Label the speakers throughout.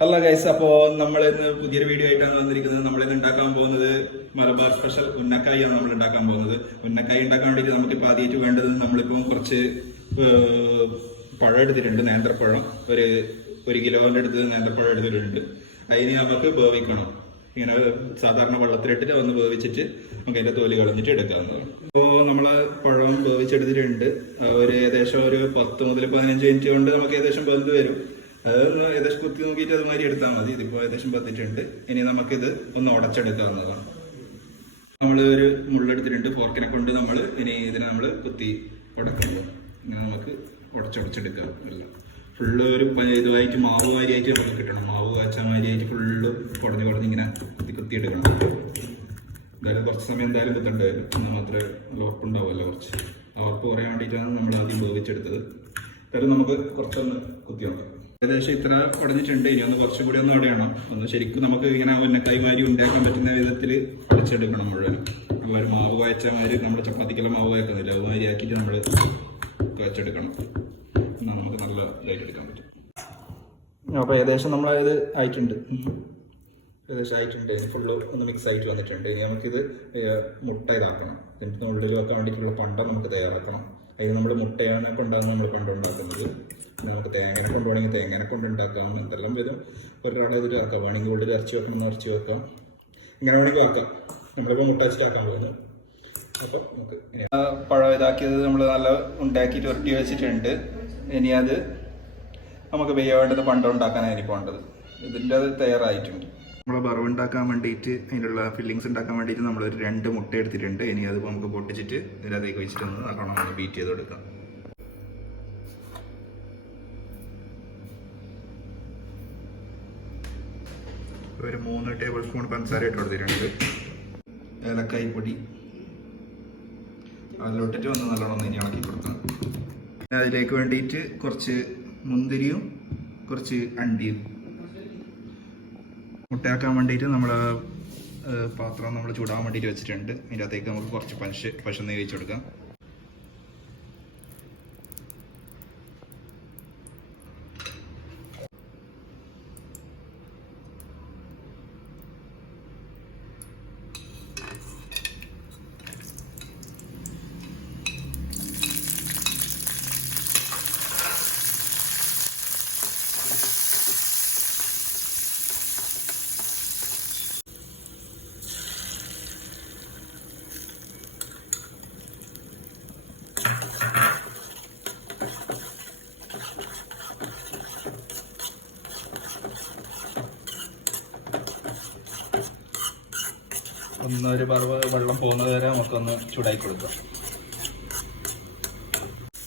Speaker 1: Hello guys അപ്പോ നമ്മൾ ഇന്ന് പുതിയൊരു വീഡിയോ ആയിട്ടാണ് വന്നിരിക്കുന്നത്. നമ്മൾ ഇന്ന് ഉണ്ടാക്കാൻ പോകുന്നത് മലബാർ സ്പെഷ്യൽ ഉന്നക്കായാണ് നമ്മൾ ഉണ്ടാക്കാൻ പോകുന്നത്. ഉന്നക്കായി ഉണ്ടാക്കാൻ നമുക്ക് നമുക്കിപ്പോൾ ആദ്യമായിട്ട് വേണ്ടത് നമ്മളിപ്പോൾ കുറച്ച് പഴം എടുത്തിട്ടുണ്ട്. നേന്ത്രപ്പഴം. ഒരു ഒരു കിലോന്റെ അടുത്ത് നേന്ത്രപ്പഴം എടുത്തിട്ടുണ്ട്. അതിന് നമുക്ക് വേവിക്കണം. ഇങ്ങനെ സാധാരണ വെള്ളത്തിലിട്ടിട്ട് ഒന്ന് വേവിച്ചിട്ട് നമുക്ക് അതിന്റെ തോൽ കളഞ്ഞിട്ട് എടുക്കാവുന്നതാണ്. അപ്പോൾ നമ്മൾ പഴം വേവിച്ചെടുത്തിട്ടുണ്ട്. ഒരു ഏകദേശം ഒരു പത്ത് മുതൽ പതിനഞ്ച് മിനിറ്റ് കൊണ്ട് നമുക്ക് ഏകദേശം ബന്ധു വരും. അതൊന്ന് ഏകദേശം കുത്തി നോക്കിയിട്ട് അതുമാതിരി എടുത്താൽ മതി. ഇതിപ്പോൾ ഏകദേശം പത്തിട്ടുണ്ട്. ഇനി നമുക്കിത് ഒന്ന് ഉടച്ചെടുക്കാവുന്നതാണ്. നമ്മൾ ഒരു മുള്ളെടുത്തിട്ടുണ്ട്. ഫോർക്കിനെ കൊണ്ട് നമ്മൾ ഇനി ഇതിനെ നമ്മൾ കുത്തി ഉടക്കുന്നത് ഇങ്ങനെ നമുക്ക് ഉടച്ചുടച്ചെടുക്കാം. എല്ലാം. ഫുള്ള് ഒരു ഇതുമായിട്ട് മാവ് മാരിയായിട്ട് നമുക്ക് കിട്ടണം. മാവ് കാച്ച മാതിരിയായിട്ട് ഫുള്ള് കുടഞ്ഞ് കുടഞ്ഞ് ഇങ്ങനെ കുത്തി കുത്തി എടുക്കണം എന്തായാലും കുറച്ച് സമയം എന്തായാലും കുത്തണ്ടായാലും എന്നാൽ മാത്രമേ നല്ല ഉറപ്പുണ്ടാവുമല്ലോ കുറച്ച്. ഉറപ്പ് കുറയാൻ വേണ്ടിയിട്ടാണ് നമ്മൾ ആദ്യം ഉപയോഗിച്ചെടുത്തത്. എന്തായാലും നമുക്ക് കുറച്ചൊന്ന് കുത്തി നോക്കാം ഏകദേശം ഇത്ര ഉടഞ്ഞിട്ടുണ്ട്. ഇനി ഒന്ന് കുറച്ചും കൂടി ഒന്ന് ഉടയണം. ഒന്ന് ശരിക്കും നമുക്ക് ഇങ്ങനെ ഉന്നക്കായി കൈമാരി ഉണ്ടാക്കാൻ പറ്റുന്ന വിധത്തിൽ ഉടച്ചെടുക്കണം മുഴുവൻ നമ്മളൊരു മാവ് കുഴച്ച മാതിരി നമ്മൾ ചപ്പാത്തിക്കെല്ലാം മാവ് കുഴക്കുന്നില്ല അതുമാതിരി ആക്കിയിട്ട് നമ്മൾ കുഴച്ചെടുക്കണം എന്നാൽ നമുക്ക് നല്ല ഇതായിട്ട് എടുക്കാൻ പറ്റും. അപ്പോൾ ഏകദേശം നമ്മളത് ആയിട്ടുണ്ട്. ഏകദേശം ആയിട്ടുണ്ട്. ഫുള്ള് ഒന്ന് മിക്സ് ആയിട്ട് വന്നിട്ടുണ്ട്. ഇനി നമുക്കിത് മുട്ട ഇതാക്കണം. ഉള്ളിൽ വെക്കാൻ വേണ്ടിയിട്ടുള്ള പണ്ട നമുക്ക് തയ്യാറാക്കണം. അതിന് നമ്മൾ മുട്ടയാണ് കൊണ്ടാണ് നമ്മൾ പണ്ട് ഉണ്ടാക്കുന്നത്. നമുക്ക് തേങ്ങനെ കൊണ്ടുപോകണമെങ്കിൽ തേങ്ങനെ കൊണ്ട് ഉണ്ടാക്കാം. എന്തെല്ലാം വരും? ഒരാളെ ഇതിൽ ഇറക്കാം വേണമെങ്കിൽ ഉള്ളിൽ ഇറച്ചി വെക്കണം ഇറച്ചി വെക്കാം. ഇങ്ങനെ വേണമെങ്കിൽ ആക്കാം. നമ്മളിപ്പോൾ മുട്ട വെച്ചിട്ടാക്കാൻ പോകുന്നത് പഴം ഇതാക്കിയത് നമ്മൾ നല്ല ഉണ്ടാക്കിയിട്ട് ഉരുട്ടി വെച്ചിട്ടുണ്ട്. ഇനി അത് നമുക്ക് വേണ്ടത് പണ്ടം ഉണ്ടാക്കാനായിരിക്കും വേണ്ടത്. ഇതിന്റെ അത് തയ്യാറായിട്ടുണ്ട്. നമ്മൾ ബറവ് ഉണ്ടാക്കാൻ വേണ്ടിയിട്ട് അതിനുള്ള ഫില്ലിങ്സ് ഉണ്ടാക്കാൻ വേണ്ടിയിട്ട് നമ്മളൊരു രണ്ട് മുട്ട എടുത്തിട്ടുണ്ട്. ഇനി അതിപ്പോൾ നമുക്ക് പൊട്ടിച്ചിട്ട് ഇതിനകത്തേക്ക് വെച്ചിട്ട് ഒന്ന് നല്ലോണം ഒന്ന് ബീറ്റ് ചെയ്ത് കൊടുക്കാം. ഒരു മൂന്ന് ടേബിൾ സ്പൂൺ പഞ്ചസാര ഇട്ട് കൊടുത്തിട്ടുണ്ട്. ഏലക്കായി പൊടി. അതിലോട്ടിട്ട് ഒന്ന് നല്ലോണം ഒന്ന് ഇനി ഇളക്കി കൊടുക്കണം അതിലേക്ക് വേണ്ടിയിട്ട് കുറച്ച് മുന്തിരിയും കുറച്ച് അണ്ടിയും. മുട്ടയാക്കാൻ വേണ്ടിയിട്ട് നമ്മൾ പാത്രം നമ്മൾ ചൂടാൻ വേണ്ടിയിട്ട് വെച്ചിട്ടുണ്ട്. അതിന്റെ അകത്തേക്ക് നമുക്ക് കുറച്ച് പശ പശ നെയ്യ് വെച്ച് കൊടുക്കാം. ഒന്ന് ഒരു പറവ് വെള്ളം പോകുന്നത് വരെ നമുക്കൊന്ന് ചൂടാക്കി കൊടുക്കാം.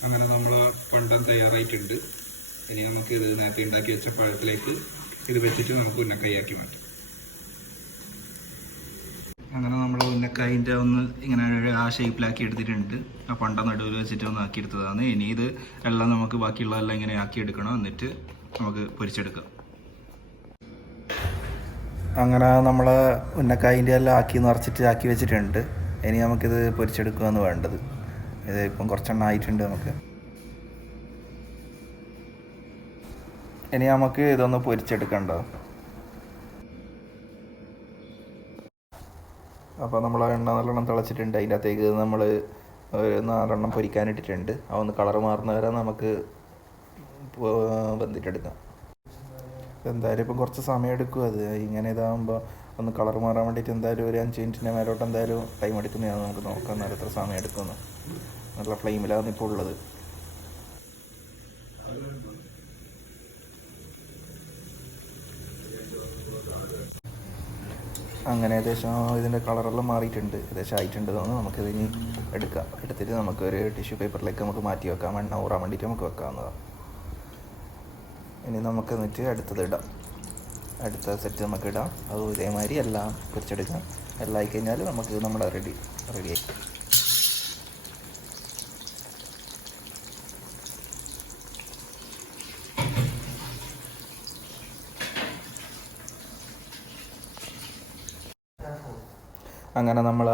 Speaker 1: അങ്ങനെ നമ്മൾ പണ്ടം തയ്യാറായിട്ടുണ്ട്. ഇനി നമുക്ക് ഇത് നേരത്തെ ഉണ്ടാക്കി വെച്ച പഴത്തിലേക്ക് ഇത് വെച്ചിട്ട് നമുക്ക് ഉന്നക്കായാക്കി മാറ്റാം. അങ്ങനെ നമ്മൾ ഉന്നക്കായിന്റെ ഒന്ന് ഇങ്ങനെ ആ ഷേപ്പിലാക്കി എടുത്തിട്ടുണ്ട്. ആ പണ്ടം നടുവിൽ വെച്ചിട്ട് ഒന്ന് ആക്കി എടുത്തതാണ്. ഇനി ഇത് എല്ലാം നമുക്ക് ബാക്കിയുള്ളതെല്ലാം ഇങ്ങനെ ആക്കി എടുക്കണം. എന്നിട്ട് നമുക്ക് പൊരിച്ചെടുക്കാം.
Speaker 2: അങ്ങനെ നമ്മൾ ഉന്നക്കായിന്റെ എല്ലാം ആക്കി നിറച്ചിട്ട് ആക്കി വെച്ചിട്ടുണ്ട്. ഇനി നമുക്കിത് പൊരിച്ചെടുക്കുകയാണ് വേണ്ടത്. ഇത് ഇപ്പം കുറച്ചെണ്ണം ആയിട്ടുണ്ട് നമുക്ക്. ഇനി നമുക്ക് ഇതൊന്ന് പൊരിച്ചെടുക്കണ്ടോ? അപ്പോൾ നമ്മൾ എണ്ണ നല്ലോണം തിളച്ചിട്ടുണ്ട്. അതിന്റെ അകത്തേക്ക് നമ്മൾ ഒരു നാലെണ്ണം പൊരിക്കാനിട്ടിട്ടുണ്ട്. അതൊന്ന് കളർ മാറുന്ന വരെ നമുക്ക് ബന്ധിട്ടെടുക്കാം എന്തായാലും ഇപ്പം കുറച്ച് സമയം എടുക്കും അത്. ഇങ്ങനെ ഇതാകുമ്പോൾ ഒന്ന് കളർ മാറാൻ വേണ്ടിയിട്ട് എന്തായാലും ഒരു അഞ്ച് മിനിറ്റിന്റെ മേലോട്ട് എന്തായാലും ടൈം എടുക്കുന്നതാണ് നമുക്ക് നോക്കാം എന്നാൽ എത്ര സമയം എടുക്കുന്നു നല്ല ഫ്ലെയിമിലാണ് ഇപ്പോൾ ഉള്ളത്. അങ്ങനെ ഏകദേശം ഇതിന്റെ കളറെല്ലാം മാറിയിട്ടുണ്ട്. ഏകദേശം ആയിട്ടുണ്ട് തോന്നുന്നു. നമുക്കിതിനി എടുക്കാം. എടുത്തിട്ട് നമുക്കൊരു ടിഷ്യൂ പേപ്പറിലേക്ക് നമുക്ക് മാറ്റി വെക്കാം. എണ്ണ ഊറാൻ വേണ്ടിയിട്ട് നമുക്ക് വെക്കാവുന്നതാണ്. ഇനി നമുക്ക് എന്നിട്ട് അടുത്തത് ഇടാം. അടുത്ത സെറ്റ് നമുക്ക് ഇടാം. അത് ഇതേമാതിരി എല്ലാം കുറിച്ചെടുക്കാം എല്ലാം ആയിക്കഴിഞ്ഞാൽ നമുക്ക് നമ്മുടെ റെഡി റെഡിയായി അങ്ങനെ നമ്മൾ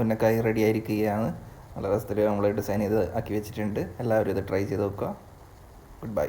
Speaker 2: ഉന്നക്കായി റെഡി ആയിരിക്കുകയാണ്. നല്ല രസത്തിൽ നമ്മൾ ഡിസൈൻ ചെയ്ത് ആക്കി വെച്ചിട്ടുണ്ട്. എല്ലാവരും ഇത് ട്രൈ ചെയ്ത് നോക്കുക. Good bye